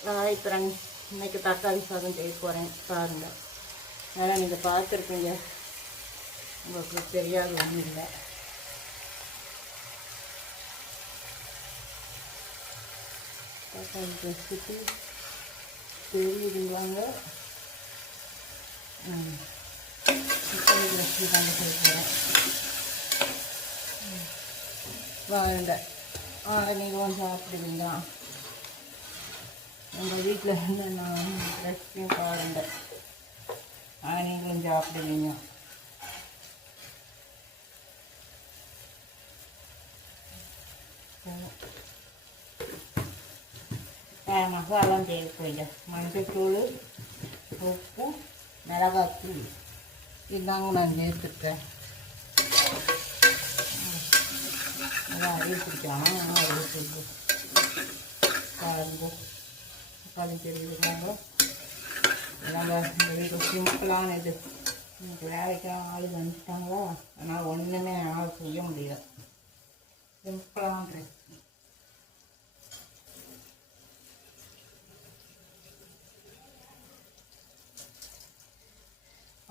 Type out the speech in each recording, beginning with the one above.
இப்போ இன்னைக்கு தக்காளி சாதம் செய்ய போகிறேன் பாருங்கள். அதனால் நீங்கள் பார்த்துருப்பீங்க, உங்களுக்கு தெரியாது ஒன்றும் இல்லை. தக்காளி ரெசிபி தெரியுதுங்களாங்க. தக்காளி ரெசிபி தாங்க செய்ய போகிறேன். வாங்க நீங்களும் சாப்பிடுவீங்களா? உங்கள் வீட்டில் இருந்து நான் ரெசிபியும் பாருங்க, நீங்களும் சாப்பிடுவீங்க. மசாலாம் தேவைப்படுங்க. மஞ்சள்தூள், உப்பு, மிளகாத்தூள் இதாங்க நான் சேர்த்துருக்கேன். அதான் அரிய பிடிக்காமல் அரிய பாருங்க. தக்காளி தெரியுதுங்க. நம்ம இந்த வீட்டில் சிம்பிளான இது. எனக்கு வேலைக்கெல்லாம் ஆள் வந்துட்டாங்களா, அதனால் ஒன்றுமே என்னால் செய்ய முடியாது. சிம்பிளான ரெசிபி.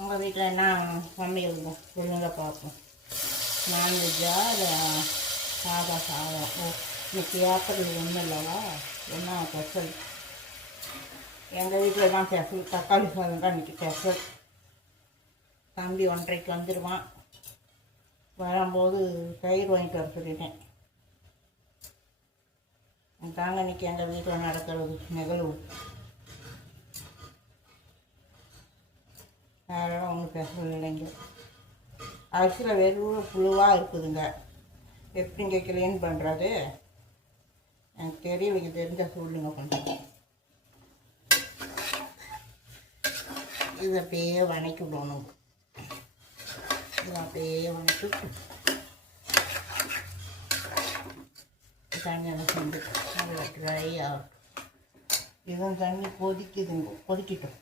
உங்கள் வீட்டில் என்ன சமையல் சொல்லுங்க பார்ப்போம். நான்வெஜ்ஜா இல்லை சாதா சாதம்? இன்னைக்கு ஏப்பறது ஒன்றும் இல்லைவா? என்ன ஸ்பெஷல்? எங்கள் வீட்டில் தான் ஸ்பெஷல். தக்காளி சாதம் தான் இன்றைக்கி ஸ்பெஷல். தம்பி 1:30க்கு வந்துடுவான். வரும்போது தயிர் வாங்கிட்டு வர சொல்லிட்டேன். தாங்க இன்றைக்கி எங்கள் வீட்டில் நடக்கிறது நிகழ்வு. வேறெல்லாம் ஒன்றும் ஸ்பெஷல் இல்லைங்க. அரிசியில் வெறும் புழுவாக இருக்குதுங்க. எப்படிங்க க்ளீன் பண்ணுறது? எனக்கு தெரியலைங்க, தெரிஞ்சால் சொல்லுங்க கொஞ்சம். இது அப்படியே வணக்கி விடணும். இது அப்படியே வணக்கி தண்ணி செஞ்சு நல்லா ட்ரை ஆகும். இதுவும் தண்ணி கொதிக்குதுங்க, கொதிக்கிட்டோம்.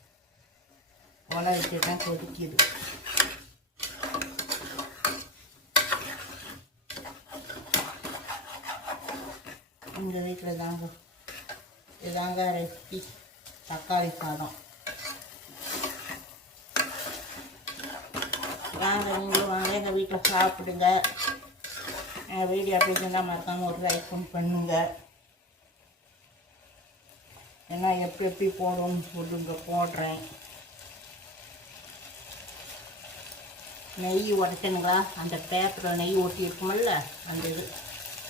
ஒலை வச்சுட்டேன், கொதிக்குது. எங்கள் வீட்டில் தாங்க இதாங்க ரெசிபி, தக்காளி சாதம். வாங்க நீங்களும் வாங்க எங்கள் வீட்டில் சாப்பிடுங்க. எங்கள் வீடியோ பிடிச்சிருந்தா மறக்காமல் ஒரு லைக் பண்ணுங்க. ஏன்னா எப்படி போடுவோம்னு சொல்லுங்க, போடுறேன். நெய் உடச்சனுங்களா, அந்த பேப்பரில் நெய் ஊற்றி இருக்குமில்ல, அந்த இது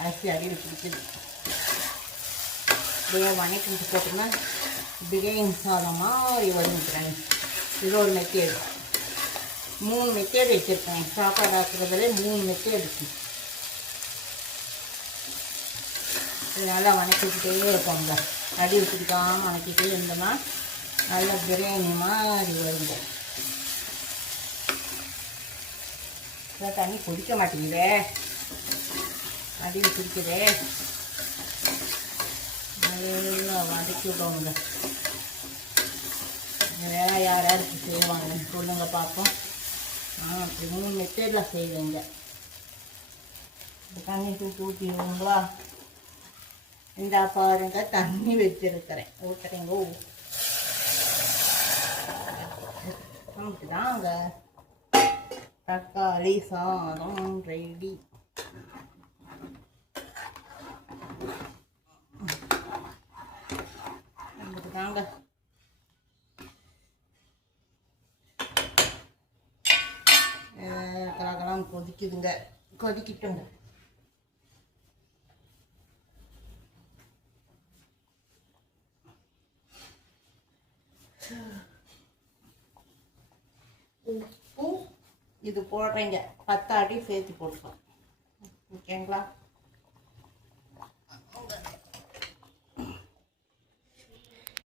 அரிசி அடியில் பிடிச்சிது. இப்படியே வணக்கிட்டு போட்டோம்னா பிரியாணி சாதம் மாதிரி வந்துக்கிறேன். இது ஒரு மெத்தேடு. 3 மெத்தேடு வச்சுருக்கேன். சாப்பாடு ஆக்குறதுல 3 மெத்தேடு இருக்குது. இது நல்லா வணக்கிக்கிட்டே இருப்போங்க. அடி பிடிக்காமல் வணக்கிட்டே இருந்தோம்னா நல்லா பிரியாணி மாதிரி வருங்க. தண்ணி குடிக்க மாட்டேங்குதே, அடியில் பிடிக்குதே. நல்லா வதக்கி விடுவோங்க. வேற யாராருக்கு செய்வாங்க சொல்லுங்க பார்ப்போம். அப்படி 3 மெத்தேடில் செய்வேங்க. தண்ணி ஊற்றிடுவோங்களா? இந்த பாருங்க, தண்ணி வச்சிருக்கிறேன், ஊற்றுறேங்கோ. தாங்க தக்காளி சாதம் ரெடி. தாங்க கலகலாம் கொதிக்குதுங்க, கொதிக்கிட்டுங்க. உப்பு இது போடுறீங்க, 10 அடி சேர்த்து போட்டுக்கலாம். ஓகேங்களா?